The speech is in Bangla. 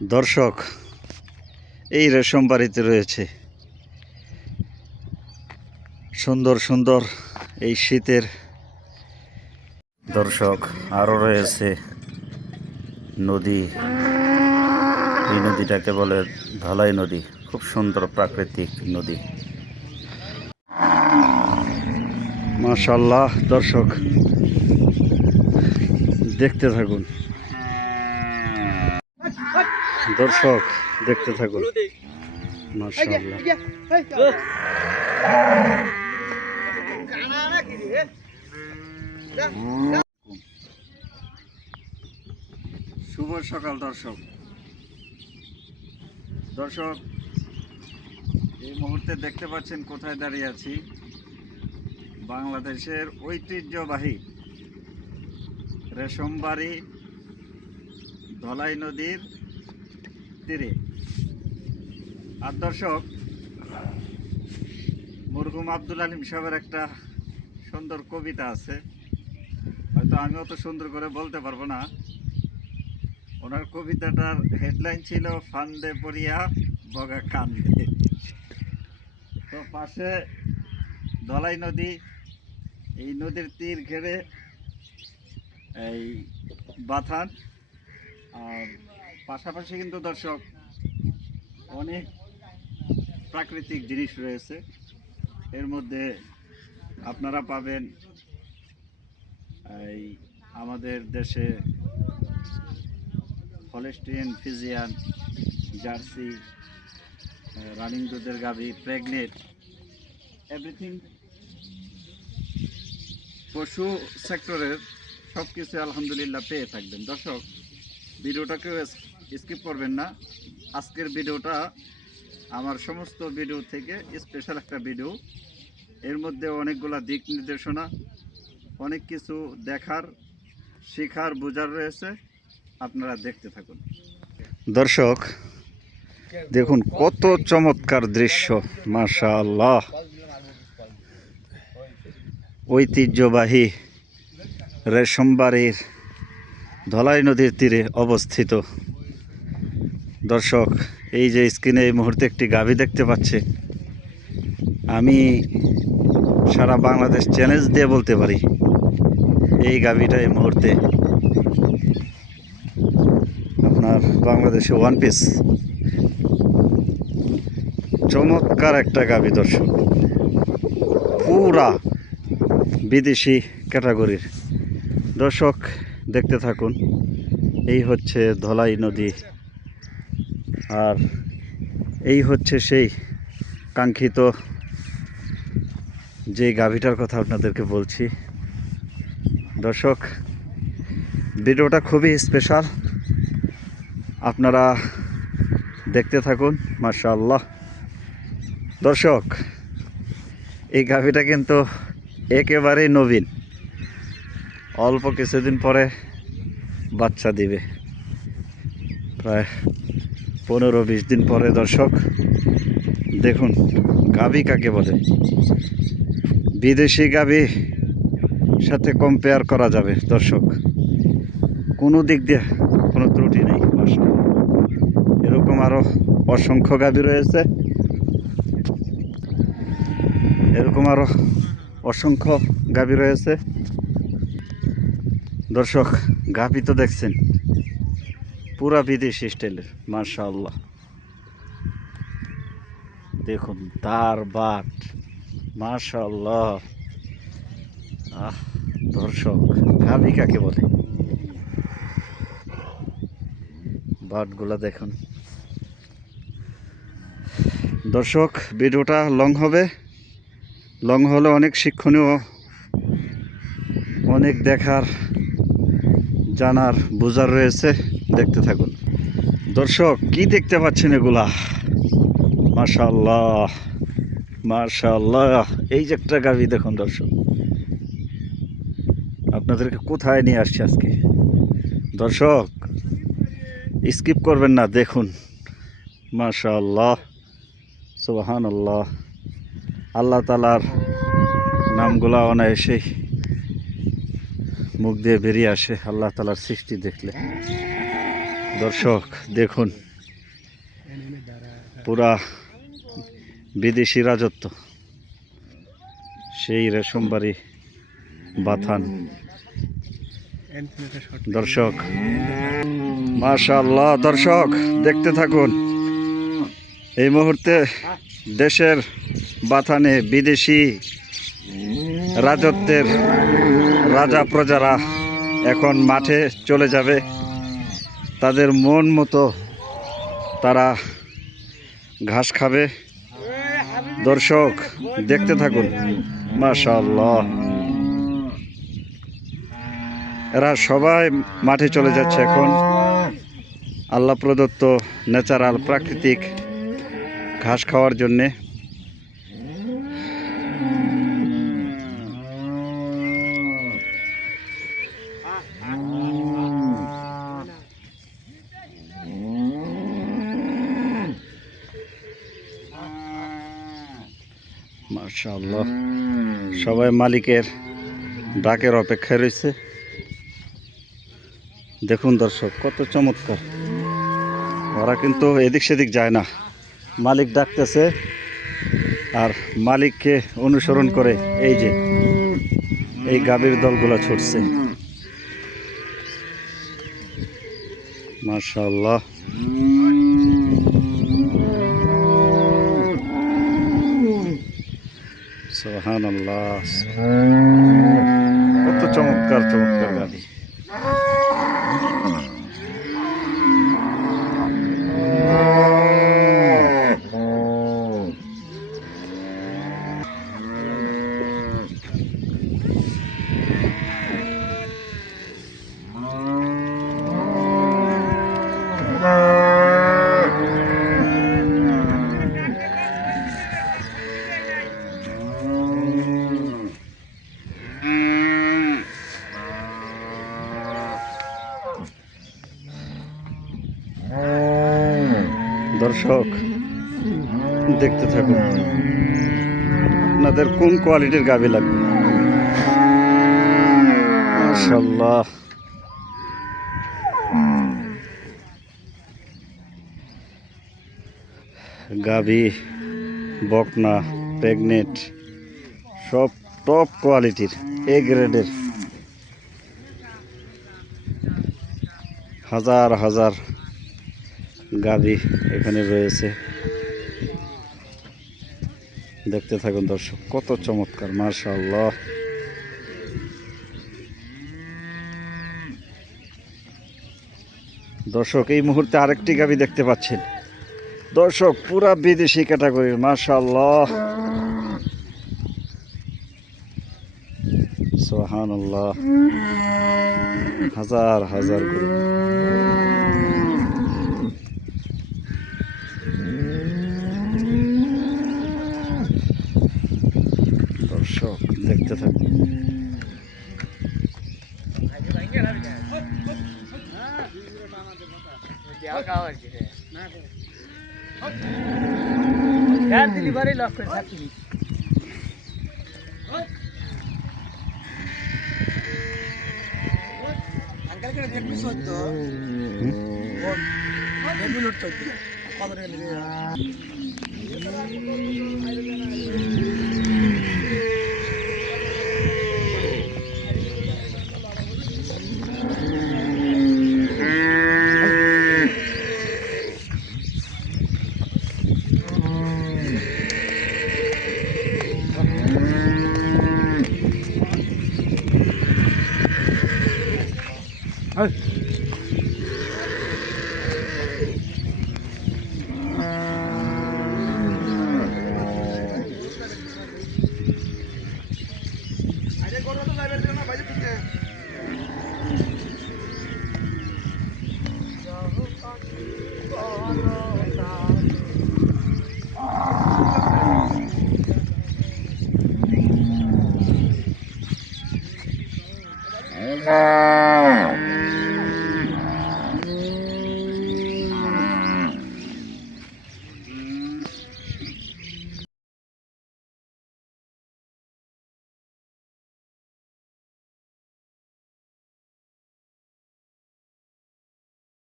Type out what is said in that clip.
দর্শক, এই রেশম বাড়িতে রয়েছে সুন্দর সুন্দর এই শীতের। দর্শক, আরও রয়েছে নদী। এই নদীটাকে বলে ধলাই নদী। খুব সুন্দর প্রাকৃতিক নদী। মাশাআল্লাহ, দর্শক দেখতে থাকুন। দর্শক দেখতে থাকুন। মাশাআল্লাহ। শুভ সকাল দর্শক। দর্শক, এই মুহূর্তে দেখতে পাচ্ছেন কোথায় দাঁড়িয়ে আছি। বাংলাদেশের ঐতিহ্যবাহী রেশমবাড়ি ধলাই নদীর তীরে। আর দর্শক, মরহুম আব্দুল আলিম সাহেবের একটা সুন্দর কবিতা আছে, হয়তো আমি অত সুন্দর করে বলতে পারবো না। ওনার কবিতাটার হেডলাইন ছিল ফান্দে পড়িয়া বগা কান্দে। তো পাশে ধলাই নদী, এই নদীর তীর ঘেরে এই বাথান। আর পাশাপাশি কিন্তু দর্শক অনেক প্রাকৃতিক জিনিস রয়েছে। এর মধ্যে আপনারা পাবেন এই আমাদের দেশে হলস্টিয়ান ফ্রিজিয়ান, জার্সি, রানিং দুধের গাভী, প্রেগনেন্ট, এভরিথিং। পশু সেক্টরের সব কিছু আলহামদুলিল্লাহ পেয়ে থাকবেন। দর্শক, ভিডিওটাকেও স্কিপ করবেন না। আজকের ভিডিওটা আমার সমস্ত ভিডিও থেকে স্পেশাল একটা ভিডিও। এর মধ্যে অনেকগুলা দিক নির্দেশনা, অনেক কিছু দেখার, শেখার, বোঝার রয়েছে। আপনারা দেখতে থাকুন। দর্শক দেখুন কত চমৎকার দৃশ্য। মাশাআল্লাহ, ঐতিহ্যবাহী রেশমবাড়ির ধলাই নদীর তীরে অবস্থিত। দর্শক, এই যে স্ক্রিনে এই মুহূর্তে একটি গাভী দেখতে পাচ্ছে। আমি সারা বাংলাদেশ চ্যালেঞ্জ দিয়ে বলতে পারি, এই গাভীটা এই মুহূর্তে আপনার বাংলাদেশে ওয়ান পিস। চমৎকার একটা গাভী দর্শক, পুরা বিদেশি ক্যাটাগরির। দর্শক দেখতে থাকুন। এই হচ্ছে ধলাই নদী, আর এই হচ্ছে সেই কাঙ্ক্ষিত যে গাভীটার কথা আপনাদেরকে বলছি। দর্শক, ভিডিওটা খুবই স্পেশাল, আপনারা দেখতে থাকুন। মাশাআল্লাহ। দর্শক, এই গাভীটা কিন্তু একেবারেই নবীন, অল্প কিছুদিন পরে বাচ্চা দিবে, প্রায় 15-20 দিন পরে। দর্শক দেখুন, গাভী কাকে বলে। বিদেশি গাভী সাথে কম্পেয়ার করা যাবে দর্শক, কোনো দিক দিয়ে কোনো ত্রুটি নেই। মাশাআল্লাহ, এরকম আরও অসংখ্য গাভী রয়েছে, এরকম আরও অসংখ্য গাভী রয়েছে। দর্শক, গাভী তো দেখছেন পুরা বিদেশি স্টাইলের। মাশাআল্লাহ, দেখুন তার বাট। মাশাআল্লাহ। দর্শক, গাভী কাকে বলে, বাটগুলা দেখুন। দর্শক, ভিডিওটা লং হবে, লং হলে অনেক শিক্ষণীয়, অনেক দেখার, জানার, বোঝার রয়েছে। দেখতে থাকুন। দর্শক, কি দেখতে পাচ্ছেন এগুলা? মাশাআল্লাহ, মাশাআল্লাহ। এই যে একটা গাভী দেখুন দর্শক, আপনাদেরকে কোথায় নিয়ে আসছি আজকে। দর্শক স্কিপ করবেন না, দেখুন। মাশাআল্লাহ, সুবহানাল্লাহ। আল্লাহ তাআলার নামগুলা অনায়াসেই মুখ দিয়ে বেরিয়ে আসে আল্লাহ তাআলার সৃষ্টি দেখলে। দর্শক দেখুন। পুরা বিদেশি রাজত্ব, সেই রেশমবাড়ি বাথান। দর্শক মাশাআল্লাহ, দর্শক দেখতে থাকুন। এই মুহূর্তে দেশের বাথানে বিদেশি রাজত্বের রাজা প্রজারা এখন মাঠে চলে যাবে। তাদের মন মতো তারা ঘাস খাবে। দর্শক দেখতে থাকুন। মাশাআল্লাহ, এরা সবাই মাঠে চলে যাচ্ছে এখন আল্লাহ প্রদত্ত ন্যাচারাল প্রাকৃতিক ঘাস খাওয়ার জন্যে। মাশাআল্লাহ, সবাই মালিকের ডাকের অপেক্ষায় রয়েছে। দেখুন দর্শক কত চমৎকার, ওরা কিন্তু এদিক সেদিক যায় না, মালিক ডাকতেছে আর মালিককে অনুসরণ করে এই যে এই গাভীর দলগুলো ছুটছে। মাশাআল্লাহ, সুবহানাল্লাহ, কত চমৎকার চমৎকার গাভী। দর্শক দেখতে থাকুন, আপনাদের কোন কোয়ালিটির গাভী লাগবে। মাশাআল্লাহ, গাভী বকনা প্রেগনেন্ট সব টপ কোয়ালিটির এ গ্রেডের হাজার হাজার গাভী এখানে রয়েছে। দেখতে থাকুন দর্শক, কত চমৎকার। মাশাআল্লাহ, দর্শক এই মুহূর্তে আরেকটি গাভী দেখতে পাচ্ছেন দর্শক, পুরা বিদেশি ক্যাটাগরির। মাশাআল্লাহ, সুবহানাল্লাহ, হাজার হাজার গরু। দর্শক দেখতে থাকুন।